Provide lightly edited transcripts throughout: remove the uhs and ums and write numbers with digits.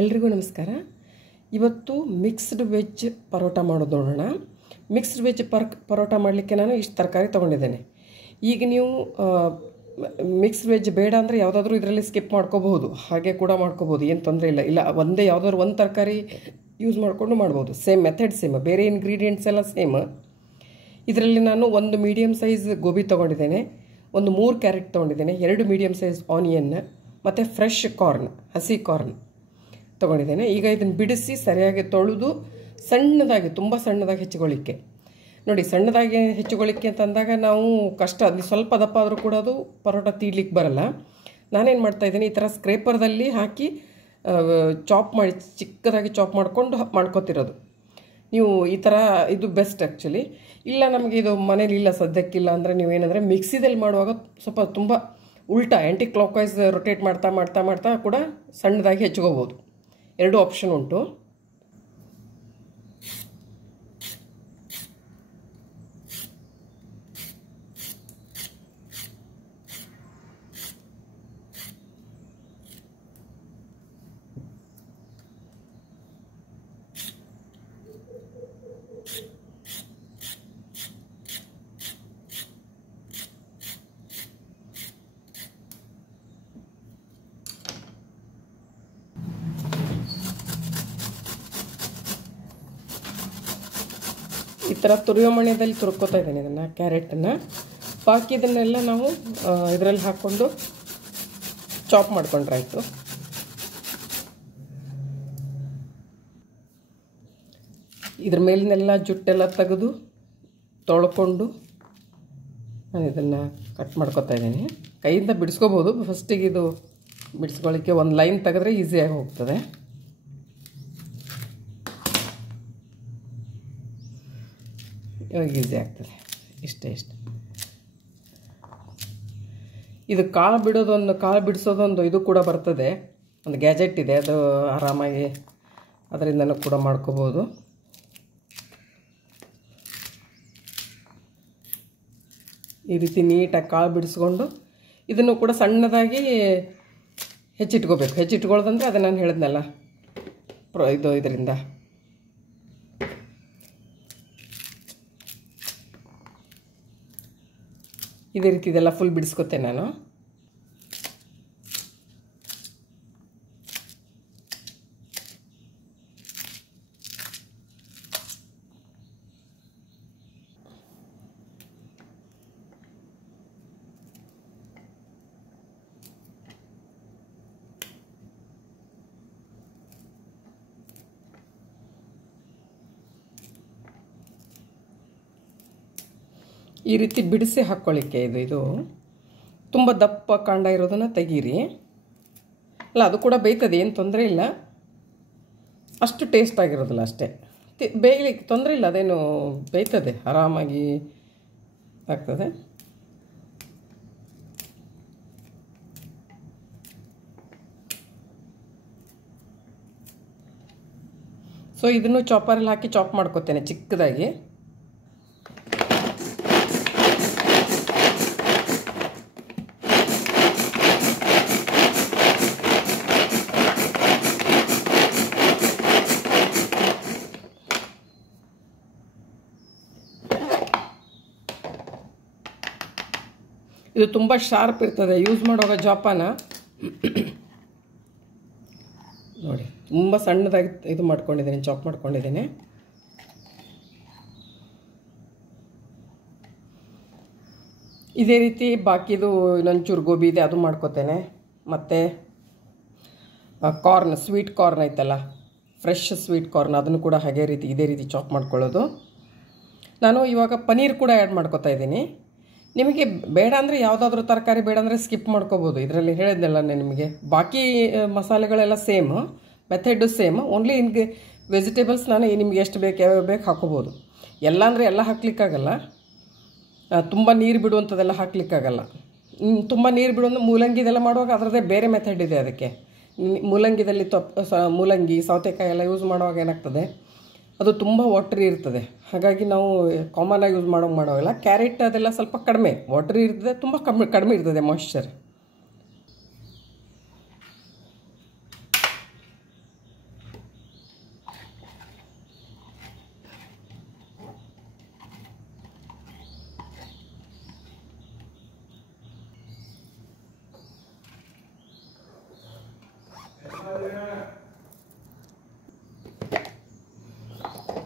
ಎಲ್ರಿಗೂ ನಮಸ್ಕಾರ. ಇವತ್ತು ಮಿಕ್ಸ್ಡ್ ವೆಜ್ ಪರೋಟ ಮಾಡೋದು ನೋಡೋಣ. ಮಿಕ್ಸ್ಡ್ ವೆಜ್ ಪರೋಟ ಮಾಡಲಿಕ್ಕೆ ನಾನು ಇಷ್ಟು ತರಕಾರಿ ತೊಗೊಂಡಿದ್ದೇನೆ. ಈಗ ನೀವು ಮಿಕ್ಸ್ಡ್ ವೆಜ್ ಬೇಡ ಅಂದರೆ ಯಾವುದಾದ್ರೂ ಇದರಲ್ಲಿ ಸ್ಕಿಪ್ ಮಾಡ್ಕೋಬಹುದು, ಹಾಗೆ ಕೂಡ ಮಾಡ್ಕೋಬೋದು, ಏನು ತೊಂದರೆ ಇಲ್ಲ. ಒಂದೇ ಯಾವುದಾದ್ರು ಒಂದು ತರಕಾರಿ ಯೂಸ್ ಮಾಡಿಕೊಂಡು ಮಾಡ್ಬೋದು. ಸೇಮ್ ಮೆಥಡ್ ಸೇಮ್, ಬೇರೆ ಇಂಗ್ರೀಡಿಯೆಂಟ್ಸ್ ಎಲ್ಲ ಸೇಮ್. ಇದರಲ್ಲಿ ನಾನು ಒಂದು ಮೀಡಿಯಮ್ ಸೈಜ್ ಗೋಬಿ ತೊಗೊಂಡಿದ್ದೇನೆ, ಒಂದು 3 ಕ್ಯಾರೆಟ್ ತೊಗೊಂಡಿದ್ದೇನೆ, 2 ಮೀಡಿಯಮ್ ಸೈಜ್ ಆನಿಯನ್ ಮತ್ತು ಫ್ರೆಶ್ ಕಾರ್ನ್, ಹಸಿ ಕಾರ್ನ್ ತೊಗೊಂಡಿದ್ದೇನೆ. ಈಗ ಇದನ್ನು ಬಿಡಿಸಿ ಸರಿಯಾಗಿ ತೊಳೆದು ಸಣ್ಣದಾಗಿ, ತುಂಬ ಸಣ್ಣದಾಗಿ ಹೆಚ್ಚಿಕೊಳ್ಳಿಕ್ಕೆ ನೋಡಿ. ಸಣ್ಣದಾಗಿ ಹೆಚ್ಚಿಕೊಳ್ಳಿಕ್ಕೆ ಅಂತಂದಾಗ ನಾವು ಕಷ್ಟ, ಅದು ಸ್ವಲ್ಪ ದಪ್ಪ ಆದರೂ ಕೂಡ ಅದು ಪರೋಟ ತೀಡ್ಲಿಕ್ಕೆ ಬರಲ್ಲ. ನಾನೇನು ಮಾಡ್ತಾಯಿದ್ದೀನಿ, ಈ ಥರ ಸ್ಕ್ರೇಪರ್ದಲ್ಲಿ ಹಾಕಿ ಚಾಪ್ ಮಾಡಿ, ಚಿಕ್ಕದಾಗಿ ಚಾಪ್ ಮಾಡ್ಕೊತಿರೋದು. ನೀವು ಈ ಥರ ಇದು ಬೆಸ್ಟ್ ಆ್ಯಕ್ಚುಲಿ. ಇಲ್ಲ ನಮಗೆ ಇದು ಮನೇಲಿ ಇಲ್ಲ ಸದ್ಯಕ್ಕಿಲ್ಲ ಅಂದರೆ ನೀವೇನಂದರೆ ಮಿಕ್ಸಿದಲ್ಲಿ ಮಾಡುವಾಗ ಸ್ವಲ್ಪ ತುಂಬ ಉಲ್ಟಾ ಆ್ಯಂಟಿ ಕ್ಲಾಕ್ ವೈಸ್ ರೊಟೇಟ್ ಮಾಡ್ತಾ ಮಾಡ್ತಾ ಮಾಡ್ತಾ ಕೂಡ ಸಣ್ಣದಾಗಿ ಹೆಚ್ಚಿಕೋಬೋದು. 2 ಆಪ್ಷನ್ ಉಂಟು. ಈ ಥರ ತುರಿಯೋ ಮಣ್ಯದಲ್ಲಿ ತುರ್ಕೋತಾ ಇದ್ದೇನೆ ಇದನ್ನು, ಕ್ಯಾರೆಟನ್ನು. ಬಾಕಿ ಇದನ್ನೆಲ್ಲ ನಾವು ಇದರಲ್ಲಿ ಹಾಕ್ಕೊಂಡು ಚಾಪ್ ಮಾಡ್ಕೊಂಡ್ರೆ ಆಯಿತು. ಇದ್ರ ಮೇಲಿನೆಲ್ಲ ಜುಟ್ಟೆಲ್ಲ ತೆಗೆದು ತೊಳ್ಕೊಂಡು ನಾನು ಇದನ್ನು ಕಟ್ ಮಾಡ್ಕೊತಾ ಇದ್ದೀನಿ. ಕೈಯಿಂದ ಬಿಡಿಸ್ಕೋಬೋದು. ಫಸ್ಟಿಗೆ ಇದು ಬಿಡಿಸ್ಕೊಳ್ಳಿಕ್ಕೆ ಒಂದು ಲೈನ್ ತೆಗೆದ್ರೆ ಈಸಿಯಾಗಿ ಹೋಗ್ತದೆ. ಇವಾಗ ಈಸಿ ಆಗ್ತದೆ. ಇಷ್ಟೇ. ಇದು ಕಾಳು ಬಿಡಿಸೋದೊಂದು ಇದು ಕೂಡ ಬರ್ತದೆ, ಒಂದು ಗ್ಯಾಜೆಟ್ ಇದೆ, ಅದು ಆರಾಮಾಗಿ ಅದರಿಂದನೂ ಕೂಡ ಮಾಡ್ಕೋಬೋದು. ಈ ರೀತಿ ನೀಟಾಗಿ ಕಾಳು ಬಿಡಿಸ್ಕೊಂಡು ಇದನ್ನು ಕೂಡ ಸಣ್ಣದಾಗಿ ಹೆಚ್ಚಿಟ್ಕೋಬೇಕು. ಹೆಚ್ಚಿಟ್ಕೊಳ್ಳೋದಂದರೆ ಅದು ನಾನು ಹೇಳಿದ್ನಲ್ಲ, ಇದರಿಂದ ಇದೇ ರೀತಿ ಇದೆಲ್ಲ ಫುಲ್ ಬಿಡಿಸ್ಕೊತೇನೆ ನಾನು. ಈ ರೀತಿ ಬಿಡಿಸಿ ಹಾಕ್ಕೊಳ್ಳಿಕ್ಕೆ ಇದು ತುಂಬ ದಪ್ಪ ಕಾಂಡ ಇರೋದನ್ನು ತೆಗೀರಿ. ಅಲ್ಲ, ಅದು ಕೂಡ ಬೇಯ್ತದೆ, ಏನು ತೊಂದರೆ ಇಲ್ಲ. ಅಷ್ಟು ಟೇಸ್ಟ್ ಆಗಿರೋದಿಲ್ಲ ಅಷ್ಟೇ. ಬೇಯಲಿಕ್ಕೆ ತೊಂದರೆ ಇಲ್ಲ, ಅದೇನು ಬೇಯ್ತದೆ, ಆರಾಮಾಗಿ ಆಗ್ತದೆ. ಸೊ ಇದನ್ನು ಚಾಪರಲ್ಲಿ ಹಾಕಿ ಚಾಪ್ ಮಾಡ್ಕೊತೇನೆ ಚಿಕ್ಕದಾಗಿ. ಇದು ತುಂಬ ಶಾರ್ಪ್ ಇರ್ತದೆ, ಯೂಸ್ ಮಾಡುವಾಗ ಜಾಪಾನ ನೋಡಿ. ತುಂಬ ಸಣ್ಣದಾಗಿ ಇದು ಮಾಡ್ಕೊಂಡಿದ್ದೇನೆ, ಚಾಪ್ ಮಾಡ್ಕೊಂಡಿದ್ದೇನೆ. ಇದೇ ರೀತಿ ಬಾಕಿದು ಇನ್ನೊಂಚೂರು ಗೋಬಿ ಇದೆ, ಅದು ಮಾಡ್ಕೋತೇನೆ. ಮತ್ತು ಕಾರ್ನ್, ಸ್ವೀಟ್ ಕಾರ್ನ್ ಐತಲ್ಲ, ಫ್ರೆಶ್ ಸ್ವೀಟ್ ಕಾರ್ನ್, ಅದನ್ನು ಕೂಡ ಇದೇ ರೀತಿ ಚಾಪ್ ಮಾಡ್ಕೊಳ್ಳೋದು. ನಾನು ಇವಾಗ ಪನ್ನೀರ್ ಕೂಡ ಆ್ಯಡ್ ಮಾಡ್ಕೋತಾ ಇದ್ದೀನಿ. ನಿಮಗೆ ಬೇಡ ಅಂದರೆ ಯಾವುದಾದ್ರೂ ತರಕಾರಿ ಬೇಡ ಅಂದರೆ ಸ್ಕಿಪ್ ಮಾಡ್ಕೋಬೋದು. ಇದರಲ್ಲಿ ಹೇಳಿದ್ನಲ್ಲ ನಿಮಗೆ, ಬಾಕಿ ಮಸಾಲೆಗಳೆಲ್ಲ same, method same. Only vegetables ನಾನು ನಿಮಗೆ ಎಷ್ಟು ಬೇಕು, ಯಾವ್ಯಾವ ಬೇಕು ಹಾಕೋಬೋದು. ಎಲ್ಲ ಅಂದರೆ ಎಲ್ಲ ಹಾಕ್ಲಿಕ್ಕಾಗಲ್ಲ, ತುಂಬ ನೀರು ಬಿಡುವಂಥದ್ದೆಲ್ಲ ಹಾಕ್ಲಿಕ್ಕಾಗಲ್ಲ. ತುಂಬ ನೀರು ಬಿಡುವಂಥ ಮೂಲಂಗಿದೆಲ್ಲ ಮಾಡುವಾಗ ಅದರದ್ದೇ ಬೇರೆ ಮೆಥಡ್ ಇದೆ. ಅದಕ್ಕೆ ಮೂಲಂಗಿದಲ್ಲಿ ಮೂಲಂಗಿ, ಸೌತೆಕಾಯಿ ಎಲ್ಲ ಯೂಸ್ ಮಾಡುವಾಗ ಏನಾಗ್ತದೆ, ಅದು ತುಂಬ ವಾಟ್ರಿ ಇರ್ತದೆ. ಹಾಗಾಗಿ ನಾವು ಕಾಮನಾಗಿ ಯೂಸ್ ಮಾಡೋಲ್ಲ. ಕ್ಯಾರೆಟ್ ಅದೆಲ್ಲ ಸ್ವಲ್ಪ ಕಡಿಮೆ ವಾಟ್ರಿ ಇರ್ತದೆ, ತುಂಬ ಕಡಿಮೆ ಇರ್ತದೆ ಮಾಯ್ಶ್ಚರ್.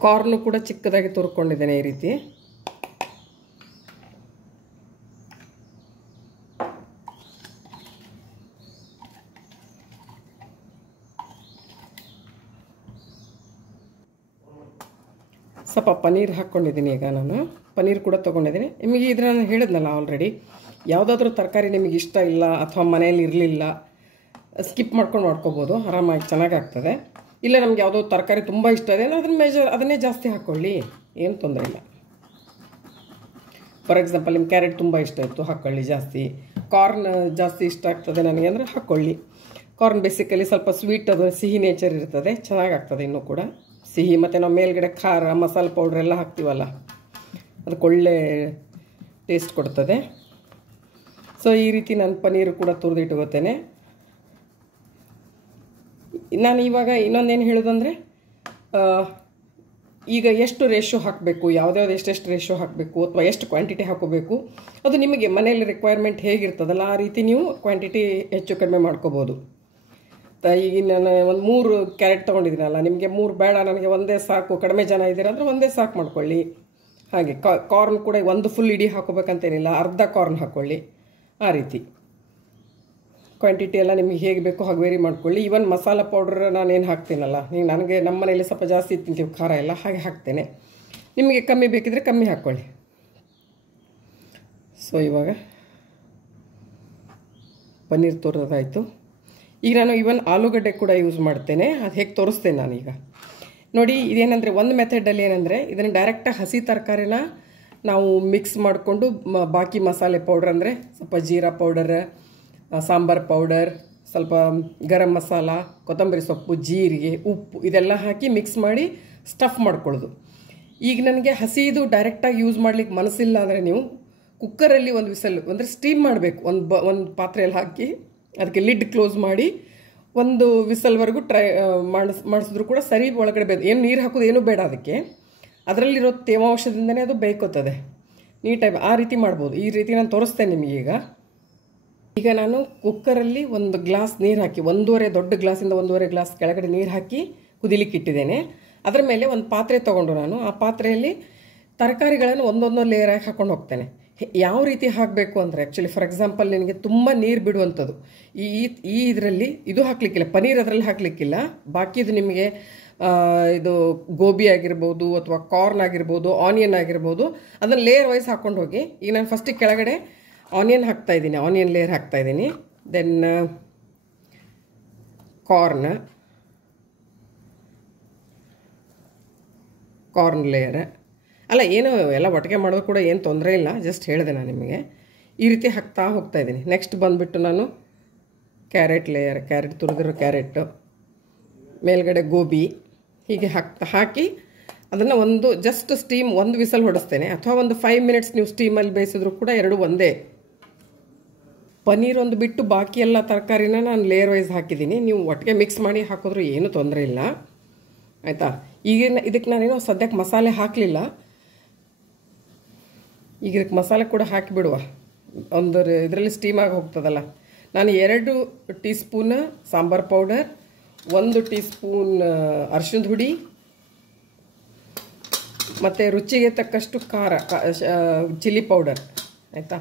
ಕಾರ್ನು ಕೂಡ ಚಿಕ್ಕದಾಗಿ ತುರ್ಕೊಂಡಿದ್ದೇನೆ ಈ ರೀತಿ. ಸ್ವಲ್ಪ ಪನ್ನೀರ್ ಹಾಕ್ಕೊಂಡಿದ್ದೀನಿ. ಈಗ ನಾನು ಪನ್ನೀರ್ ಕೂಡ ತೊಗೊಂಡಿದ್ದೀನಿ. ನಿಮಗೆ ಇದ್ರ ನಾನು ಹೇಳಿದ್ನಲ್ಲ ಆಲ್ರೆಡಿ, ಯಾವುದಾದ್ರೂ ತರಕಾರಿ ನಿಮಗೆ ಇಷ್ಟ ಇಲ್ಲ ಅಥವಾ ಮನೆಯಲ್ಲಿ ಇರಲಿಲ್ಲ, ಸ್ಕಿಪ್ ಮಾಡ್ಕೋಬೋದು, ಆರಾಮಾಗಿ ಚೆನ್ನಾಗಾಗ್ತದೆ. ಇಲ್ಲ ನಮ್ಗೆ ಯಾವುದೋ ತರಕಾರಿ ತುಂಬ ಇಷ್ಟ ಇದೆ ಅಂದರೆ ಅದನ್ನೇ ಜಾಸ್ತಿ ಹಾಕ್ಕೊಳ್ಳಿ, ಏನು ತೊಂದರೆ ಇಲ್ಲ. ಫಾರ್ ಎಕ್ಸಾಂಪಲ್ ನಿಮ್ಮ ಕ್ಯಾರೆಟ್ ತುಂಬ ಇಷ್ಟ ಇತ್ತು, ಹಾಕ್ಕೊಳ್ಳಿ ಜಾಸ್ತಿ. ಕಾರ್ನ್ ಜಾಸ್ತಿ ಇಷ್ಟ ಆಗ್ತದೆ ನನಗೆ ಅಂದರೆ ಹಾಕ್ಕೊಳ್ಳಿ. ಕಾರ್ನ್ ಬೇಸಿಕಲಿ ಸ್ವಲ್ಪ ಸ್ವೀಟ್, ಅದು ಸಿಹಿ ನೇಚರ್ ಇರ್ತದೆ, ಚೆನ್ನಾಗಾಗ್ತದೆ ಇನ್ನೂ ಕೂಡ ಸಿಹಿ. ಮತ್ತು ನಾವು ಮೇಲ್ಗಡೆ ಖಾರ ಮಸಾಲೆ ಪೌಡ್ರ್ ಎಲ್ಲ ಹಾಕ್ತೀವಲ್ಲ, ಅದಕ್ಕೆ ಒಳ್ಳೆ ಟೇಸ್ಟ್ ಕೊಡ್ತದೆ. ಸೊ ಈ ರೀತಿ ನಾನು ಪನ್ನೀರು ಕೂಡ ತುರಿದಿಟ್ಕೋತೇನೆ. ನಾನು ಇವಾಗ ಇನ್ನೊಂದೇನು ಹೇಳೋದಂದರೆ, ಈಗ ಎಷ್ಟು ರೇಷೋ ಹಾಕಬೇಕು, ಯಾವುದ್ಯಾವ್ದು ಎಷ್ಟೆಷ್ಟು ರೇಷೋ ಹಾಕಬೇಕು ಅಥವಾ ಎಷ್ಟು ಕ್ವಾಂಟಿಟಿ ಹಾಕೋಬೇಕು, ಅದು ನಿಮಗೆ ಮನೆಯಲ್ಲಿ ರಿಕ್ವೈರ್ಮೆಂಟ್ ಹೇಗಿರ್ತದಲ್ಲ ಆ ರೀತಿ ನೀವು ಕ್ವಾಂಟಿಟಿ ಹೆಚ್ಚು ಕಡಿಮೆ ಮಾಡ್ಕೋಬೋದು. ಈಗ ನಾನು ಒಂದು 3 ಕ್ಯಾರೆಟ್ ತೊಗೊಂಡಿದ್ದೀನಲ್ಲ, ನಿಮಗೆ 3 ಬೇಡ, ನನಗೆ ಒಂದೇ ಸಾಕು, ಕಡಿಮೆ ಜನ ಇದ್ದೀರ ಅಂದರೆ ಒಂದೇ ಸಾಕು ಮಾಡ್ಕೊಳ್ಳಿ. ಹಾಗೆ ಕಾರ್ನ್ ಕೂಡ ಒಂದು ಫುಲ್ ಇಡೀ ಹಾಕೋಬೇಕಂತೇನಿಲ್ಲ, ಅರ್ಧ ಕಾರ್ನ್ ಹಾಕ್ಕೊಳ್ಳಿ. ಆ ರೀತಿ ಕ್ವಾಂಟಿಟಿ ಎಲ್ಲ ನಿಮಗೆ ಹೇಗೆ ಬೇಕೋ ಹಾಗೆ ವೇರಿ ಮಾಡ್ಕೊಳ್ಳಿ. ಈವನ್ ಮಸಾಲ ಪೌಡ್ರ್ ನಾನೇನು ಹಾಕ್ತೀನಲ್ಲ, ಈಗ ನನಗೆ ನಮ್ಮ ಮನೆಯಲ್ಲಿ ಸ್ವಲ್ಪ ಜಾಸ್ತಿ ತಿಂತೀವಿ ಖಾರ ಎಲ್ಲ, ಹಾಗೆ ಹಾಕ್ತೇನೆ. ನಿಮಗೆ ಕಮ್ಮಿ ಬೇಕಿದ್ರೆ ಕಮ್ಮಿ ಹಾಕ್ಕೊಳ್ಳಿ. ಸೊ ಇವಾಗ ಪನ್ನೀರ್ ತೋರಿದಾಯಿತು. ಈಗ ನಾನು ಈವನ್ ಆಲೂಗಡ್ಡೆ ಕೂಡ ಯೂಸ್ ಮಾಡ್ತೇನೆ, ಅದು ಹೇಗೆ ತೋರಿಸ್ತೇನೆ ನಾನೀಗ ನೋಡಿ. ಇದೇನೆಂದರೆ ಒಂದು ಮೆಥಡಲ್ಲಿ ಏನಂದರೆ, ಇದನ್ನು ಡೈರೆಕ್ಟಾಗಿ ಹಸಿ ತರಕಾರಿನ ನಾವು ಮಿಕ್ಸ್ ಮಾಡಿಕೊಂಡು ಬಾಕಿ ಮಸಾಲೆ ಪೌಡ್ರ್ ಅಂದರೆ ಸ್ವಲ್ಪ ಜೀರಾ ಪೌಡರ್, ಸಾಂಬಾರ್ ಪೌಡರ್, ಸ್ವಲ್ಪ ಗರಂ ಮಸಾಲ, ಕೊತ್ತಂಬರಿ ಸೊಪ್ಪು, ಜೀರಿಗೆ, ಉಪ್ಪು ಇದೆಲ್ಲ ಹಾಕಿ ಮಿಕ್ಸ್ ಮಾಡಿ ಸ್ಟಫ್ ಮಾಡ್ಕೊಳ್ಳೋದು. ಈಗ ನನಗೆ ಹಸಿದು ಡೈರೆಕ್ಟಾಗಿ ಯೂಸ್ ಮಾಡ್ಲಿಕ್ಕೆ ಮನಸ್ಸಿಲ್ಲ ಅಂದರೆ ನೀವು ಕುಕ್ಕರಲ್ಲಿ ಒಂದು ವಿಸಲ್ ಅಂದರೆ ಸ್ಟೀಮ್ ಮಾಡಬೇಕು. ಒಂದು ಪಾತ್ರೆಯಲ್ಲಿ ಹಾಕಿ ಅದಕ್ಕೆ ಲಿಡ್ ಕ್ಲೋಸ್ ಮಾಡಿ ಒಂದು ವಿಸಲ್ವರೆಗೂ ಮಾಡಿಸಿದ್ರು ಕೂಡ ಸರಿ ಒಳಗಡೆ ಏನು ನೀರು ಹಾಕೋದು ಏನೂ ಬೇಡ. ಅದಕ್ಕೆ ಅದರಲ್ಲಿರೋ ತೇವಾಂಶದಿಂದನೇ ಅದು ಬೇಯ್ಕೋತದೆ ನೀಟಾಗಿ. ಆ ರೀತಿ ಮಾಡ್ಬೋದು. ಈ ರೀತಿ ನಾನು ತೋರಿಸ್ತೇನೆ ನಿಮಗೀಗ. ಈಗ ನಾನು ಕುಕ್ಕರಲ್ಲಿ 1 ಗ್ಲಾಸ್ ನೀರು ಹಾಕಿ, ದೊಡ್ಡ ಗ್ಲಾಸಿಂದ 1.5 ಗ್ಲಾಸ್ ಕೆಳಗಡೆ ನೀರು ಹಾಕಿ ಕುದಿಲಿಕ್ಕೆ ಇಟ್ಟಿದ್ದೇನೆ. ಅದರ ಮೇಲೆ ಒಂದು ಪಾತ್ರೆ ತೊಗೊಂಡು ನಾನು ಆ ಪಾತ್ರೆಯಲ್ಲಿ ತರಕಾರಿಗಳನ್ನು ಒಂದೊಂದು ಲೇಯರಾಗಿ ಹಾಕ್ಕೊಂಡು ಹೋಗ್ತೇನೆ. ಯಾವ ರೀತಿ ಹಾಕಬೇಕು ಅಂದರೆ, ಆ್ಯಕ್ಚುಲಿ ಫಾರ್ ಎಕ್ಸಾಂಪಲ್ ನಿನಗೆ ತುಂಬ ನೀರು ಬಿಡುವಂಥದ್ದು ಈ ಇದರಲ್ಲಿ ಇದು ಹಾಕಲಿಕ್ಕಿಲ್ಲ, ಪನ್ನೀರ್ ಅದರಲ್ಲಿ ಹಾಕಲಿಕ್ಕಿಲ್ಲ. ಬಾಕಿದು ನಿಮಗೆ ಇದು ಗೋಬಿ ಆಗಿರ್ಬೋದು ಅಥವಾ ಕಾರ್ನ್ ಆಗಿರ್ಬೋದು, ಆನಿಯನ್ ಆಗಿರ್ಬೋದು, ಅದನ್ನು ಲೇಯರ್ ವೈಸ್ ಹಾಕ್ಕೊಂಡು ಹೋಗಿ. ಈಗ ನಾನು ಫಸ್ಟಿಗೆ ಕೆಳಗಡೆ ಆನಿಯನ್ ಹಾಕ್ತಾಯಿದ್ದೀನಿ, ಆನಿಯನ್ ಲೇಯರ್ ಹಾಕ್ತಾಯಿದ್ದೀನಿ. ದೆನ್ ಕಾರ್ನ್ ಲೇಯರ್ ಅಲ್ಲ, ಏನು ಎಲ್ಲ ಒಟ್ಟಿಗೆ ಮಾಡೋದು ಕೂಡ ಏನು ತೊಂದರೆ ಇಲ್ಲ, ಜಸ್ಟ್ ಹೇಳಿದೆ ನಾನು ನಿಮಗೆ. ಈ ರೀತಿ ಹಾಕ್ತಾ ಹೋಗ್ತಾಯಿದ್ದೀನಿ. ನೆಕ್ಸ್ಟ್ ಬಂದುಬಿಟ್ಟು ನಾನು ಕ್ಯಾರೆಟ್ ಲೇಯರ್, ಕ್ಯಾರೆಟ್ ತುರಿದಿರೋ ಕ್ಯಾರೆಟು, ಮೇಲ್ಗಡೆ ಗೋಬಿ ಹೀಗೆ ಹಾಕಿ ಅದನ್ನು ಜಸ್ಟ್ ಸ್ಟೀಮ್ 1 ವಿಸಲ್ ಹೊಡಿಸ್ತೇನೆ. ಅಥವಾ ಒಂದು 5 ಮಿನಿಟ್ಸ್ ನೀವು ಸ್ಟೀಮಲ್ಲಿ ಬೇಯಿಸಿದ್ರು ಕೂಡ ಎರಡೂ ಒಂದೇ. ಪನ್ನೀರ್ ಒಂದು ಬಿಟ್ಟು ಬಾಕಿ ಎಲ್ಲ ತರಕಾರಿನ ನಾನು ಲೇಯರ್ ವೈಸ್ ಹಾಕಿದ್ದೀನಿ. ನೀವು ಒಟ್ಟಿಗೆ ಮಿಕ್ಸ್ ಮಾಡಿ ಹಾಕಿದ್ರೂ ಏನೂ ತೊಂದರೆ ಇಲ್ಲ, ಆಯಿತಾ. ಈಗ ಇದಕ್ಕೆ ನಾನೇನೋ ಸದ್ಯಕ್ಕೆ ಮಸಾಲೆ ಹಾಕಲಿಲ್ಲ. ಈಗ ಇದಕ್ಕೆ ಮಸಾಲೆ ಕೂಡ ಹಾಕಿಬಿಡುವ, ಇದರಲ್ಲಿ ಸ್ಟೀಮಾಗಿ ಹೋಗ್ತದಲ್ಲ. ನಾನು 2 tea spoon sambar powder, 1 tea spoon ಅರಿಶಿಣದ ಹುಡಿ, ಮತ್ತು ರುಚಿಗೆ ತಕ್ಕಷ್ಟು ಖಾರ, ಚಿಲ್ಲಿ ಪೌಡರ್, ಆಯಿತಾ.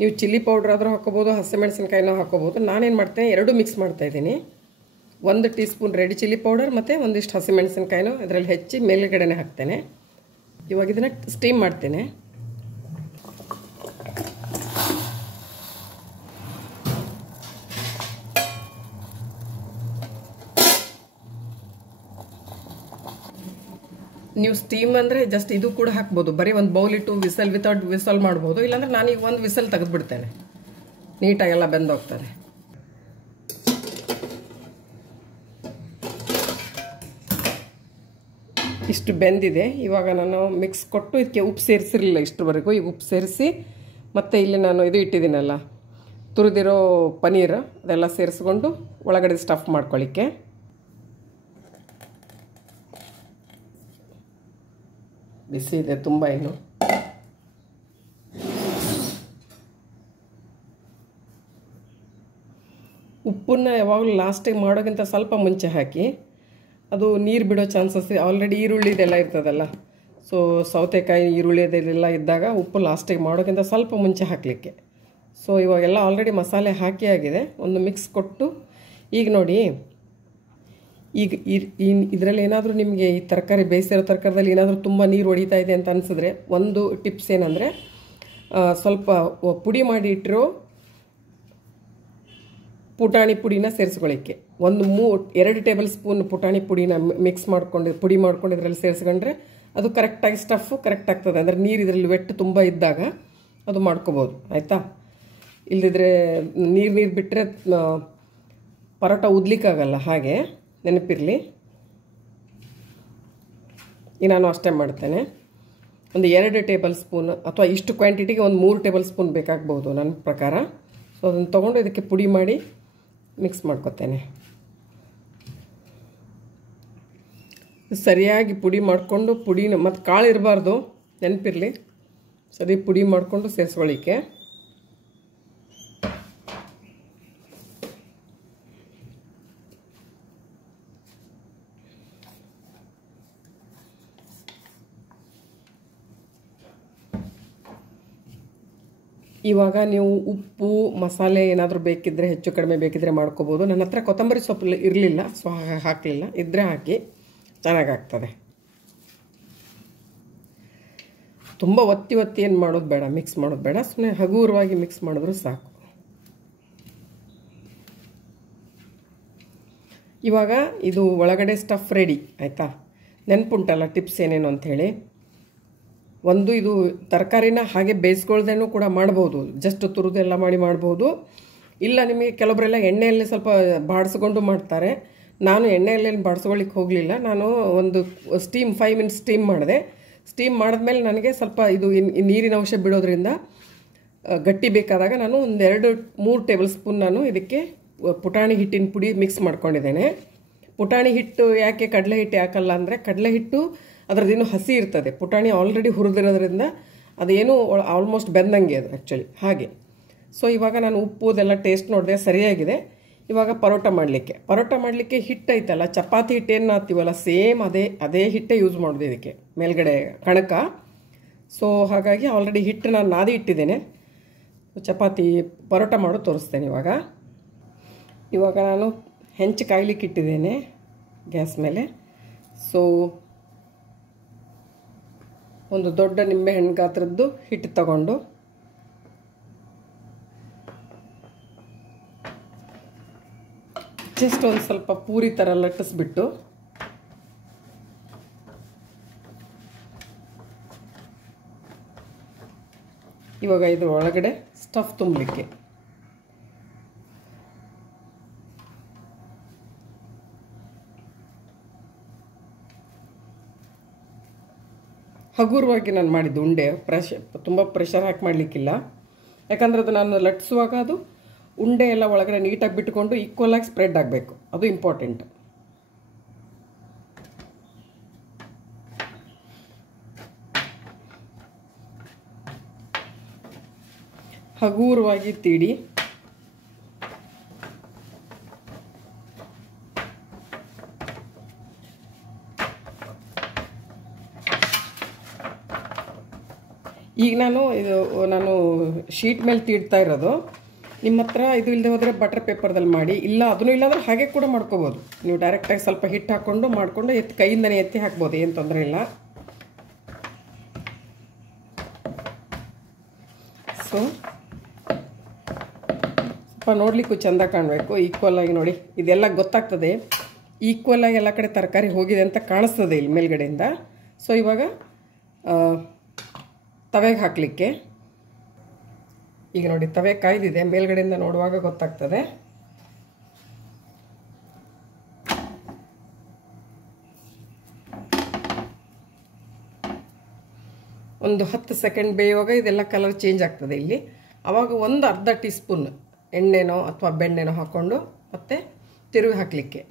ನೀವು ಚಿಲ್ಲಿ ಪೌಡ್ರ್ ಆದರೂ ಹಾಕೋಬೋದು, ಹಸಿಮೆಣಸಿನ್ಕಾಯಿನೂ ಹಾಕೋಬೋದು. ನಾನೇನು ಮಾಡ್ತೇನೆ, 2 ಮಿಕ್ಸ್ ಮಾಡ್ತಾಯಿದ್ದೀನಿ. 1 tea spoon red chilli powder ಮತ್ತು ಒಂದಿಷ್ಟು ಹಸಿಮೆಣಸಿನ್ಕಾಯಿನೂ ಇದರಲ್ಲಿ ಹೆಚ್ಚಿ ಮೇಲ್ಗಡೆನೆ ಹಾಕ್ತೇನೆ. ಇವಾಗ ಇದನ್ನು ಸ್ಟೀಮ್ ಮಾಡ್ತೇನೆ. ನೀವು ಸ್ಟೀಮ್ ಅಂದರೆ ಜಸ್ಟ್ ಇದು ಕೂಡ ಹಾಕ್ಬೋದು, ಬರೀ ಒಂದು ಬೌಲ್ ಇಟ್ಟು ವಿತೌಟ್ ವಿಸಲ್ ಮಾಡ್ಬೋದು. ಇಲ್ಲಾಂದ್ರೆ ನಾನೀಗ 1 ವಿಸಲ್ ತೆಗೆದುಬಿಡ್ತೇನೆ, ನೀಟಾಗೆಲ್ಲ ಬೆಂದೋಗ್ತದೆ. ಇಷ್ಟು ಬೆಂದಿದೆ. ಇವಾಗ ನಾನು ಮಿಕ್ಸ್ ಕೊಟ್ಟು ಇದಕ್ಕೆ ಉಪ್ಪು ಸೇರಿಸಿರಲಿಲ್ಲ ಇಷ್ಟರವರೆಗೂ. ಈಗ ಉಪ್ಪು ಸೇರಿಸಿ ಮತ್ತು ಇಲ್ಲಿ ನಾನು ಇದು ಇಟ್ಟಿದ್ದೀನಲ್ಲ ತುರಿದಿರೋ ಪನ್ನೀರ್, ಅದೆಲ್ಲ ಸೇರಿಸ್ಕೊಂಡು ಒಳಗಡೆ ಸ್ಟಫ್ ಮಾಡ್ಕೊಳ್ಳಿಕ್ಕೆ. ಬಿಸಿ ಇದೆ ತುಂಬ. ಏನು ಉಪ್ಪನ್ನು ಯಾವಾಗಲೂ ಲಾಸ್ಟಿಗೆ ಮಾಡೋಕ್ಕಿಂತ ಸ್ವಲ್ಪ ಮುಂಚೆ ಹಾಕಿ, ಅದು ನೀರು ಬಿಡೋ ಚಾನ್ಸಸ್ ಆಲ್ರೆಡಿ ಈರುಳ್ಳಿದೆಲ್ಲ ಇರ್ತದಲ್ಲ. ಸೊ ಸೌತೆಕಾಯಿ ಈರುಳ್ಳಿದೆಲ್ಲ ಇದ್ದಾಗ ಉಪ್ಪು ಲಾಸ್ಟಿಗೆ ಮಾಡೋಕ್ಕಿಂತ ಸ್ವಲ್ಪ ಮುಂಚೆ ಹಾಕಲಿಕ್ಕೆ. ಸೊ ಇವಾಗೆಲ್ಲ ಆಲ್ರೆಡಿ ಮಸಾಲೆ ಹಾಕಿ ಆಗಿದೆ. ಒಂದು ಮಿಕ್ಸ್ ಕೊಟ್ಟು ಈಗ ನೋಡಿ, ಈಗ ಇದರಲ್ಲಿ ಏನಾದರೂ ನಿಮಗೆ ಈ ತರಕಾರಿ ಬೇಯಿಸಿರೋ ತರಕಾರಿದಲ್ಲಿ ಏನಾದರೂ ತುಂಬ ನೀರು ಹೊಡಿತಾ ಇದೆ ಅಂತ ಅನಿಸಿದ್ರೆ ಒಂದು ಟಿಪ್ಸ್ ಏನಂದರೆ, ಸ್ವಲ್ಪ ಪುಡಿ ಮಾಡಿ ಇಟ್ಟಿರೋ ಪುಟಾಣಿ ಪುಡಿನ ಸೇರಿಸ್ಕೊಳ್ಳಿಕ್ಕೆ 2 ಟೇಬಲ್ ಸ್ಪೂನ್ ಪುಟಾಣಿ ಪುಡಿನ ಪುಡಿ ಮಾಡ್ಕೊಂಡು ಇದರಲ್ಲಿ ಸೇರಿಸ್ಕೊಂಡ್ರೆ ಅದು ಕರೆಕ್ಟಾಗಿ ಸ್ಟಫ್ ಕರೆಕ್ಟ್ ಆಗ್ತದೆ. ಅಂದರೆ ನೀರು ಇದರಲ್ಲಿ ವೆಟ್ ತುಂಬ ಇದ್ದಾಗ ಅದು ಮಾಡ್ಕೋಬೋದು, ಆಯಿತಾ. ಇಲ್ಲದಿದ್ದರೆ ನೀರು ಬಿಟ್ಟರೆ ಪರೋಟ ಉದ್ಲಿಕ್ಕಾಗಲ್ಲ, ಹಾಗೆ ನೆನಪಿರಲಿ. ಈಗ ನಾನು ಅಷ್ಟೇ ಮಾಡ್ತೇನೆ. ಒಂದು 2 ಟೇಬಲ್ ಸ್ಪೂನ್ ಅಥವಾ ಇಷ್ಟು ಕ್ವಾಂಟಿಟಿಗೆ ಒಂದು 3 ಟೇಬಲ್ ಸ್ಪೂನ್ ಬೇಕಾಗ್ಬೋದು ನನ್ನ ಪ್ರಕಾರ. ಸೊ ಅದನ್ನು ತೊಗೊಂಡು ಇದಕ್ಕೆ ಪುಡಿ ಮಾಡಿ ಮಿಕ್ಸ್ ಮಾಡ್ಕೊತೇನೆ. ಸರಿಯಾಗಿ ಪುಡಿ ಮಾಡಿಕೊಂಡು, ಪುಡಿನ ಮತ್ತು ಕಾಳು ಇರಬಾರ್ದು, ನೆನಪಿರಲಿ. ಸರಿ ಪುಡಿ ಮಾಡಿಕೊಂಡು ಸೇರಿಸ್ಕೊಳ್ಳಿಕ್ಕೆ. ಇವಾಗ ನೀವು ಉಪ್ಪು ಮಸಾಲೆ ಏನಾದರೂ ಬೇಕಿದ್ದರೆ ಹೆಚ್ಚು ಕಡಿಮೆ ಬೇಕಿದ್ದರೆ ಮಾಡ್ಕೋಬೋದು. ನನ್ನ ಹತ್ರ ಕೊತ್ತಂಬರಿ ಸೊಪ್ಪು ಇರಲಿಲ್ಲ, ಸೊ ಹಾಕಲಿಲ್ಲ. ಇದ್ದರೆ ಹಾಕಿ, ಚೆನ್ನಾಗಾಗ್ತದೆ. ತುಂಬ ಒತ್ತಿ ಏನು ಮಾಡೋದು ಬೇಡ, ಮಿಕ್ಸ್ ಮಾಡೋದು ಬೇಡ, ಸುಮ್ಮನೆ ಹಗುರವಾಗಿ ಮಿಕ್ಸ್ ಮಾಡಿದ್ರು ಸಾಕು. ಇವಾಗ ಇದು ಒಳಗಡೆ ಸ್ಟಫ್ ರೆಡಿ, ಆಯಿತಾ. ನೆನಪುಂಟಲ್ಲ ಟಿಪ್ಸ್ ಏನೇನು ಅಂಥೇಳಿ. ಒಂದು, ಇದು ತರಕಾರಿನ ಹಾಗೆ ಬೇಯಿಸ್ಕೊಳ್ದೇನೂ ಕೂಡ ಮಾಡ್ಬೋದು, ಜಸ್ಟ್ ತುರಿದೆಲ್ಲ ಮಾಡಿ ಮಾಡ್ಬೋದು. ಇಲ್ಲ ನಿಮಗೆ ಕೆಲವೊಬ್ಬರೆಲ್ಲ ಎಣ್ಣೆಯಲ್ಲಿ ಸ್ವಲ್ಪ ಬಾಡಿಸ್ಕೊಂಡು ಮಾಡ್ತಾರೆ. ನಾನು ಎಣ್ಣೆಯಲ್ಲೇನು ಬಾಡಿಸ್ಕೊಳ್ಳಿಕ್ಕೆ ಹೋಗಲಿಲ್ಲ. ನಾನು ಒಂದು 5 ಮಿನಿಟ್ಸ್ ಸ್ಟೀಮ್ ಮಾಡಿದೆ. ಸ್ಟೀಮ್ ಮಾಡಿದ್ಮೇಲೆ ನನಗೆ ಸ್ವಲ್ಪ ಇದು ನೀರಿನ ಅಂಶ ಬಿಡೋದ್ರಿಂದ ಗಟ್ಟಿ ಬೇಕಾದಾಗ ನಾನು ಒಂದು 2-3 ಟೇಬಲ್ ಸ್ಪೂನ್ ನಾನು ಇದಕ್ಕೆ ಪುಟಾಣಿ ಹಿಟ್ಟಿನ ಪುಡಿ ಮಿಕ್ಸ್ ಮಾಡ್ಕೊಂಡಿದ್ದೇನೆ. ಪುಟಾಣಿ ಹಿಟ್ಟು ಯಾಕೆ ಕಡಲೆ ಹಿಟ್ಟು ಯಾಕಲ್ಲ ಅಂದರೆ, ಕಡಲೆ ಹಿಟ್ಟು ಅದರದ್ದೇನು ಹಸಿ ಇರ್ತದೆ, ಪುಟಾಣಿ ಆಲ್ರೆಡಿ ಹುರಿದಿರೋದ್ರಿಂದ ಅದೇನು ಆಲ್ಮೋಸ್ಟ್ ಬೆಂದಂಗೆ ಅದು ಆ್ಯಕ್ಚುಲಿ, ಹಾಗೆ. ಸೊ ಇವಾಗ ನಾನು ಉಪ್ಪು ಅದೆಲ್ಲ ಟೇಸ್ಟ್ ನೋಡಿದೆ, ಸರಿಯಾಗಿದೆ. ಇವಾಗ ಪರೋಟ ಮಾಡಲಿಕ್ಕೆ ಹಿಟ್ಟು ಐತಲ್ಲ, ಚಪಾತಿ ಹಿಟ್ಟು ಏನು ಹಾಕ್ತೀವಲ್ಲ, ಸೇಮ್ ಅದೇ ಹಿಟ್ಟೇ ಯೂಸ್ ಮಾಡೋದು ಇದಕ್ಕೆ, ಮೇಲ್ಗಡೆ ಕಣಕ. ಸೊ ಹಾಗಾಗಿ ಆಲ್ರೆಡಿ ಹಿಟ್ಟು ನಾನು ನಾದಿ ಇಟ್ಟಿದ್ದೇನೆ. ಚಪಾತಿ ಪರೋಟ ಮಾಡೋದು ತೋರಿಸ್ತೇನೆ ಇವಾಗ ನಾನು ಹೆಂಚು ಕಾಯ್ಲಿಕ್ಕೆ ಇಟ್ಟಿದ್ದೇನೆ ಗ್ಯಾಸ್ ಮೇಲೆ. ಸೊ ಒಂದು ದೊಡ್ಡ ನಿಂಬೆಹಣ್ಣು ಗಾತ್ರದ್ದು ಹಿಟ್ಟು ತಗೊಂಡು ಜಸ್ಟ್ ಒಂದು ಸ್ವಲ್ಪ ಪೂರಿ ಥರ ಲಟ್ಟಿಸ್ಬಿಟ್ಟು ಇವಾಗ ಇದ್ರ ಒಳಗಡೆ ಸ್ಟಫ್ ತುಂಬಲಿಕ್ಕೆ ಹಗುರವಾಗಿ ನಾನು ಮಾಡಿದ್ದು ಉಂಡೆ. ತುಂಬ ಪ್ರೆಷರ್ ಹಾಕಿ ಮಾಡಲಿಕ್ಕಿಲ್ಲ, ಯಾಕಂದರೆ ಅದು ನಾನು ಲಟ್ಟಿಸುವಾಗ ಅದು ಉಂಡೆ ಎಲ್ಲ ಒಳಗಡೆ ನೀಟಾಗಿ ಬಿಟ್ಟುಕೊಂಡು ಈಕ್ವಲಾಗಿ ಸ್ಪ್ರೆಡ್ ಆಗಬೇಕು, ಅದು ಇಂಪಾರ್ಟೆಂಟ್. ಹಗುರವಾಗಿ ತೀಡಿ ಈಗ ನಾನು ಶೀಟ್ ಮೇಲೆ ತೀಡ್ತಾ ಇರೋದು. ನಿಮ್ಮ ಹತ್ರ ಇದು ಇಲ್ಲದೆ ಹೋದರೆ ಬಟರ್ ಪೇಪರ್ದಲ್ಲಿ ಮಾಡಿ, ಇಲ್ಲ ಅದನ್ನು ಇಲ್ಲಾಂದ್ರೆ ಹಾಗೆ ಕೂಡ ಮಾಡ್ಕೋಬೋದು. ನೀವು ಡೈರೆಕ್ಟಾಗಿ ಸ್ವಲ್ಪ ಹಿಟ್ಟು ಹಾಕ್ಕೊಂಡು ಮಾಡಿಕೊಂಡು ಕೈಯಿಂದನೇ ಎತ್ತಿ ಹಾಕ್ಬೋದು, ಏನು ತೊಂದರೆ ಇಲ್ಲ. ಸೊ ಸ್ವಲ್ಪ ನೋಡಲಿಕ್ಕೂ ಚೆಂದ ಕಾಣಬೇಕು, ಈಕ್ವಲ್ ಆಗಿ ನೋಡಿ. ಇದೆಲ್ಲ ಗೊತ್ತಾಗ್ತದೆ, ಈಕ್ವಲ್ ಆಗಿ ಎಲ್ಲ ಕಡೆ ತರಕಾರಿ ಹೋಗಿದೆ ಅಂತ ಕಾಣಿಸ್ತದೆ ಇಲ್ಲಿ ಮೇಲ್ಗಡೆಯಿಂದ. ಸೊ ಇವಾಗ ತವೆಗೆ ಹಾಕಲಿಕ್ಕೆ ಈಗ ನೋಡಿ ತವೆ ಕಾಯ್ದಿದೆ, ಮೇಲ್ಗಡೆಯಿಂದ ನೋಡುವಾಗ ಗೊತ್ತಾಗ್ತದೆ. ಒಂದು 10 ಸೆಕೆಂಡ್ ಬೇಯುವಾಗ ಇದೆಲ್ಲ ಕಲರ್ ಚೇಂಜ್ ಆಗ್ತದೆ ಇಲ್ಲಿ. ಆವಾಗ ಒಂದು ಅರ್ಧ ಟೀ ಸ್ಪೂನ್ ಎಣ್ಣೆನೋ ಅಥವಾ ಬೆಣ್ಣೆನೋ ಹಾಕ್ಕೊಂಡು ಮತ್ತೆ ತಿರುವಿ ಹಾಕಲಿಕ್ಕೆ.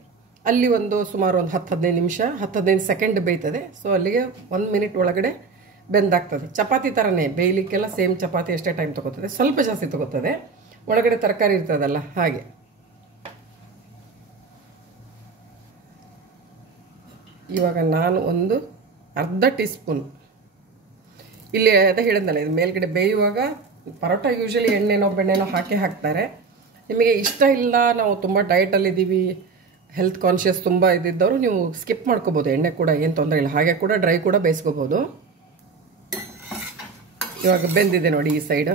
ಅಲ್ಲಿ ಸುಮಾರು ಒಂದು 10-15 ನಿಮಿಷ 10-15 ಸೆಕೆಂಡ್ ಬೇಯ್ತದೆ. ಸೊ ಅಲ್ಲಿಗೆ 1 ಮಿನಿಟ್ ಒಳಗಡೆ ಬೆಂದಾಗ್ತದೆ. ಚಪಾತಿ ಥರನೇ ಬೇಯಲಿಕ್ಕೆಲ್ಲ ಸೇಮ್ ಚಪಾತಿ ಅಷ್ಟೇ ಟೈಮ್ ತೊಗೋತದೆ, ಸ್ವಲ್ಪ ಜಾಸ್ತಿ ತೊಗೋತದೆ, ಒಳಗಡೆ ತರಕಾರಿ ಇರ್ತದಲ್ಲ ಹಾಗೆ. ಇವಾಗ ನಾನು ಒಂದು ಅರ್ಧ ಟೀ ಸ್ಪೂನ್, ಇಲ್ಲಿ ಅದೇ ಹೇಳಿದ್ನಲ್ಲ, ಇದು ಮೇಲ್ಗಡೆ ಬೇಯುವಾಗ ಪರೋಟ ಯೂಶಲಿ ಎಣ್ಣೆನೋ ಬೆಣ್ಣೆನೋ ಹಾಕ್ತಾರೆ. ನಿಮಗೆ ಇಷ್ಟ ಇಲ್ಲ, ನಾವು ತುಂಬ ಡಯಟಲ್ಲಿದ್ದೀವಿ, ಹೆಲ್ತ್ ಕಾನ್ಷಿಯಸ್ ತುಂಬ ಇದ್ದಿದ್ದವರು ನೀವು ಸ್ಕಿಪ್ ಮಾಡ್ಕೋಬೋದು. ಎಣ್ಣೆ ಕೂಡ ಏನು ತೊಂದರೆ ಇಲ್ಲ, ಹಾಗೆ ಕೂಡ ಡ್ರೈ ಕೂಡ ಬೇಯಿಸ್ಕೋಬೋದು. ಇವಾಗ ಬೆಂದಿದೆ ನೋಡಿ ಈ ಸೈಡ್.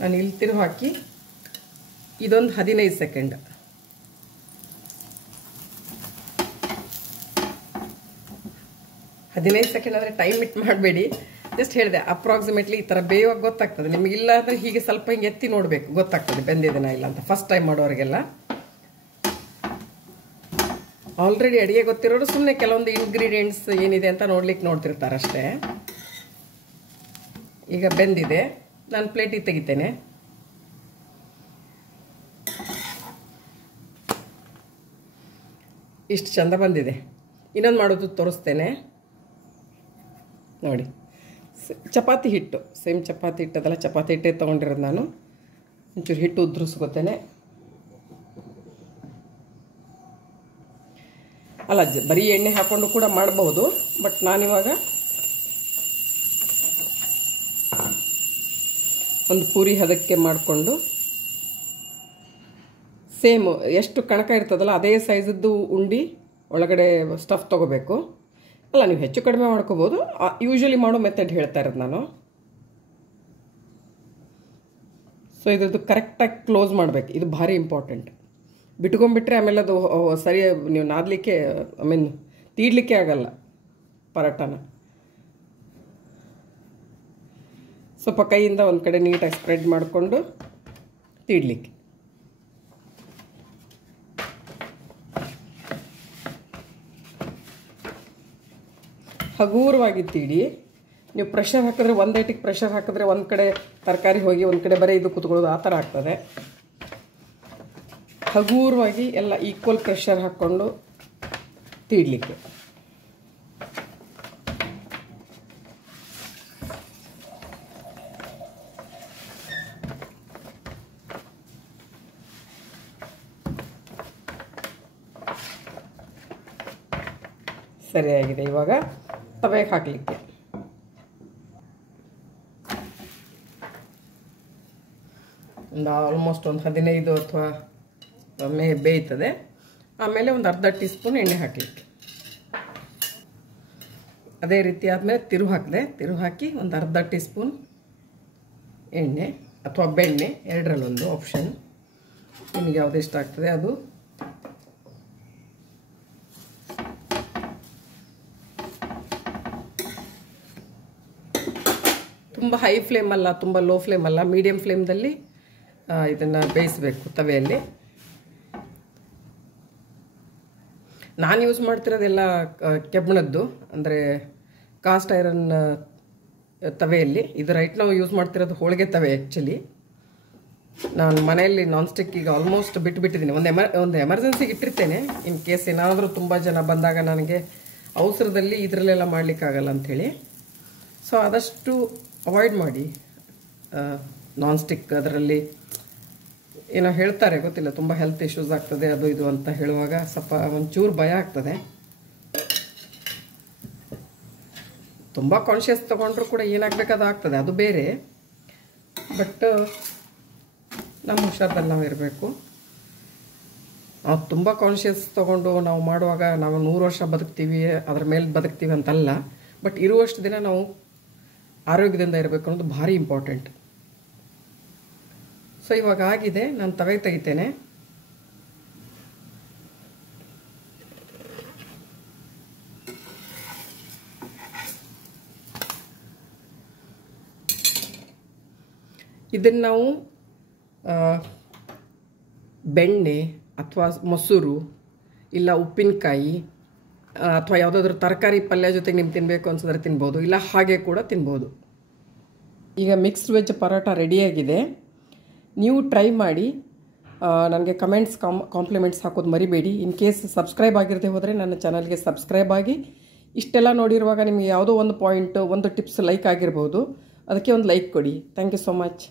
ನಾನು ಇಲ್ಲಿ ತಿರುವು ಹಾಕಿ ಇದೊಂದು 15 ಸೆಕೆಂಡ್, ಅಂದರೆ ಟೈಮ್ ಇಟ್ ಮಾಡಬೇಡಿ, ಜಸ್ಟ್ ಹೇಳಿದೆ ಅಪ್ರಾಕ್ಸಿಮೇಟ್ಲಿ ಈ ಥರ ಬೇಯುವಾಗ ಗೊತ್ತಾಗ್ತದೆ ನಿಮಗೆ. ಇಲ್ಲ ಅಂದರೆ ಹೀಗೆ ಸ್ವಲ್ಪ ಹಿಂಗೆ ಎತ್ತಿ ನೋಡಬೇಕು, ಗೊತ್ತಾಗ್ತದೆ ಬೆಂದಿದೆನಾ ಇಲ್ಲ ಅಂತ. ಫಸ್ಟ್ ಟೈಮ್ ಮಾಡೋರಿಗೆಲ್ಲ, ಆಲ್ರೆಡಿ ಅಡುಗೆ ಗೊತ್ತಿರೋರು ಸುಮ್ಮನೆ ಕೆಲವೊಂದು ಇಂಗ್ರೀಡಿಯೆಂಟ್ಸ್ ಏನಿದೆ ಅಂತ ನೋಡ್ತಿರ್ತಾರೆ ಅಷ್ಟೇ. ಈಗ ಬೆಂದಿದೆ, ನಾನು ಪ್ಲೇಟಿಗೆ ತೆಗಿತೇನೆ. ಇಷ್ಟು ಚಂದ ಬಂದಿದೆ. ಇನ್ನೊಂದು ಮಾಡೋದು ತೋರಿಸ್ತೇನೆ ನೋಡಿ. ಚಪಾತಿ ಹಿಟ್ಟು, ಸೇಮ್ ಚಪಾತಿ ಹಿಟ್ಟದಲ್ಲ, ಚಪಾತಿ ಹಿಟ್ಟೇ ತೊಗೊಂಡಿರೋದು ನಾನು. ಒಂಚೂರು ಹಿಟ್ಟು ಉದುರಿಸ್ಕೊತೇನೆ. ಅಲ್ಲ, ಬರೀ ಎಣ್ಣೆ ಹಾಕ್ಕೊಂಡು ಕೂಡ ಮಾಡ್ಬೋದು, ಬಟ್ ನಾನಿವಾಗ ಒಂದು ಪೂರಿ ಹದಕ್ಕೆ ಮಾಡಿಕೊಂಡು, ಸೇಮ್ ಎಷ್ಟು ಕಣಕ ಇರ್ತದಲ್ಲ ಅದೇ ಸೈಜದ್ದು ಉಂಡಿ ಒಳಗಡೆ ಸ್ಟಫ್ ತೊಗೋಬೇಕು. ಅಲ್ಲ, ನೀವು ಹೆಚ್ಚು ಕಡಿಮೆ ಮಾಡ್ಕೋಬೋದು, ಯೂಶ್ವಲಿ ಮಾಡೋ ಮೆಥಡ್ ಹೇಳ್ತಾ ಇರೋದು ನಾನು. ಸೊ ಇದ್ರದ್ದು ಕರೆಕ್ಟಾಗಿ ಕ್ಲೋಸ್ ಮಾಡಬೇಕು, ಇದು ಭಾರಿ ಇಂಪಾರ್ಟೆಂಟ್. ಬಿಟ್ಕೊಂಡ್ಬಿಟ್ರೆ ಆಮೇಲೆ ಅದು ಸರಿ ನೀವು ನಾದಲಿಕ್ಕೆ ತೀಡ್ಲಿಕ್ಕೆ ಆಗಲ್ಲ ಪರೋಟನ. ಸ್ವಲ್ಪ ಕೈಯಿಂದ ಒಂದು ಕಡೆ ನೀಟಾಗಿ ಸ್ಪ್ರೆಡ್ ಮಾಡಿಕೊಂಡು ತೀಡ್ಲಿಕ್ಕೆ. ಹಗೂರವಾಗಿ ತೀಡಿ. ನೀವು ಪ್ರೆಷರ್ ಹಾಕಿದ್ರೆ, ಒಂದೇಟಿಗೆ ಪ್ರೆಷರ್ ಹಾಕಿದ್ರೆ ಒಂದು ಕಡೆ ತರಕಾರಿ ಹೋಗಿ ಒಂದು ಕಡೆ ಬರೀ ಇದು ಕುತ್ಕೊಳ್ಳೋದು ಆ ಥರ ಆಗ್ತದೆ. ಹಗೂರವಾಗಿ ಎಲ್ಲ ಈಕ್ವಲ್ ಪ್ರೆಷರ್ ಹಾಕ್ಕೊಂಡು ತೀಡ್ಲಿಕ್ಕೆ. ಸರಿಯಾಗಿದೆ. ಇವಾಗ ತವೆಗೆ ಹಾಕಲಿಕ್ಕೆ ಒಂದು ಆಲ್ಮೋಸ್ಟ್ ಒಂದು 15 ಅಥವಾ ಬೇಯ್ತದೆ. ಆಮೇಲೆ ಒಂದು ಅರ್ಧ ಟೀ ಸ್ಪೂನ್ ಎಣ್ಣೆ ಹಾಕಲಿಕ್ಕೆ. ಅದೇ ರೀತಿ ಆದಮೇಲೆ ತಿರುವು ಹಾಕಿದೆ. ತಿರುವು ಹಾಕಿ ಒಂದು ಅರ್ಧ ಟೀ ಸ್ಪೂನ್ ಎಣ್ಣೆ ಅಥವಾ ಬೆಣ್ಣೆ, ಎರಡರಲ್ಲೊಂದು ಆಪ್ಷನ್, ನಿಮಗೆ ಯಾವುದು ಇಷ್ಟ ಆಗ್ತದೆ ಅದು. ತುಂಬ ಹೈ ಫ್ಲೇಮ್ ಅಲ್ಲ, ತುಂಬ ಲೋ ಫ್ಲೇಮ್ ಅಲ್ಲ, ಮೀಡಿಯಮ್ ಫ್ಲೇಮ್ದಲ್ಲಿ ಇದನ್ನು ಬೇಯಿಸಬೇಕು ತವೆಯಲ್ಲಿ. ನಾನು ಯೂಸ್ ಮಾಡ್ತಿರೋದೆಲ್ಲ ಕೆಬ್ಬಣದ್ದು, ಅಂದರೆ ಕಾಸ್ಟ್ ಐರನ್ ತವೆಯಲ್ಲಿ. ಇದು ರೈಟ್ ನಾವು ಯೂಸ್ ಮಾಡ್ತಿರೋದು ಹೋಳಿಗೆ ತವೆ. ಆ್ಯಕ್ಚುಲಿ ನಾನು ಮನೆಯಲ್ಲಿ ನಾನ್ ಸ್ಟಿಕ್ ಈಗ ಆಲ್ಮೋಸ್ಟ್ ಬಿಟ್ಟಿದ್ದೀನಿ. ಒಂದು ಎಮರ್ಜೆನ್ಸಿಗೆ ಇಟ್ಟಿರ್ತೇನೆ, ಇನ್ ಕೇಸ್ ಏನಾದರೂ ತುಂಬ ಜನ ಬಂದಾಗ ನನಗೆ ಅವಸರದಲ್ಲಿ ಇದರಲ್ಲೆಲ್ಲ ಮಾಡಲಿಕ್ಕಾಗಲ್ಲ ಅಂಥೇಳಿ. ಸೊ ಆದಷ್ಟು ಅವಾಯ್ಡ್ ಮಾಡಿ ನಾನ್ ಸ್ಟಿಕ್. ಅದರಲ್ಲಿ ಏನೋ ಹೇಳ್ತಾರೆ ಗೊತ್ತಿಲ್ಲ, ತುಂಬ ಹೆಲ್ತ್ ಇಶ್ಯೂಸ್ ಆಗ್ತದೆ ಅದು ಇದು ಅಂತ ಹೇಳುವಾಗ ಸ್ವಲ್ಪ ಒಂಚೂರು ಭಯ ಆಗ್ತದೆ. ತುಂಬ ಕಾನ್ಷಿಯಸ್ ತೊಗೊಂಡ್ರೂ ಕೂಡ ಏನಾಗಬೇಕಾದ ಆಗ್ತದೆ, ಅದು ಬೇರೆ. ಬಟ್ ನಮ್ಮ ಹುಷಾರದಲ್ಲಿ ನಾವು ಇರಬೇಕು. ನಾವು ತುಂಬ ಕಾನ್ಷಿಯಸ್ ತೊಗೊಂಡು ನಾವು ಮಾಡುವಾಗ ನಾವು 100 ವರ್ಷ ಬದುಕ್ತೀವಿ, ಅದ್ರ ಮೇಲೆ ಬದುಕ್ತೀವಿ ಅಂತಲ್ಲ. ಬಟ್ ಇರುವಷ್ಟು ದಿನ ನಾವು ಆರೋಗ್ಯದಿಂದ ಇರಬೇಕು ಅನ್ನೋದು ಭಾರಿ ಇಂಪಾರ್ಟೆಂಟ್. ಸೊ ಇವಾಗ ಆಗಿದೆ, ನಾನು ತವೆ ತೆಗಿತೇನೆ. ಇದನ್ನು ನಾವು ಬೆಣ್ಣೆ ಅಥವಾ ಮೊಸರು ಇಲ್ಲ ಉಪ್ಪಿನಕಾಯಿ ಅಥವಾ ಯಾವುದಾದ್ರೂ ತರಕಾರಿ ಪಲ್ಯ ಜೊತೆಗೆ ನೀವು ತಿನ್ನಬೇಕು ಅನ್ಸಿದ್ರೆ ತಿನ್ಬೋದು, ಇಲ್ಲ ಹಾಗೆ ಕೂಡ ತಿನ್ಬೋದು. ಈಗ ಮಿಕ್ಸ್ಡ್ ವೆಜ್ ಪರೋಟ ರೆಡಿಯಾಗಿದೆ. ನೀವು ಟ್ರೈ ಮಾಡಿ, ನನಗೆ ಕಮೆಂಟ್ಸ್ ಕಾಂಪ್ಲಿಮೆಂಟ್ಸ್ ಹಾಕೋದು ಮರಿಬೇಡಿ. ಇನ್ ಕೇಸ್ ಸಬ್ಸ್ಕ್ರೈಬ್ ಆಗಿರದೆ ಹೋದರೆ ನನ್ನ ಚಾನಲ್ಗೆ ಸಬ್ಸ್ಕ್ರೈಬ್ ಆಗಿ. ಇಷ್ಟೆಲ್ಲ ನೋಡಿರುವಾಗ ನಿಮಗೆ ಯಾವುದೋ ಒಂದು ಪಾಯಿಂಟ್, ಒಂದು ಟಿಪ್ಸ್ ಲೈಕ್ ಆಗಿರ್ಬೋದು, ಅದಕ್ಕೆ ಒಂದು ಲೈಕ್ ಕೊಡಿ. Thank you so much.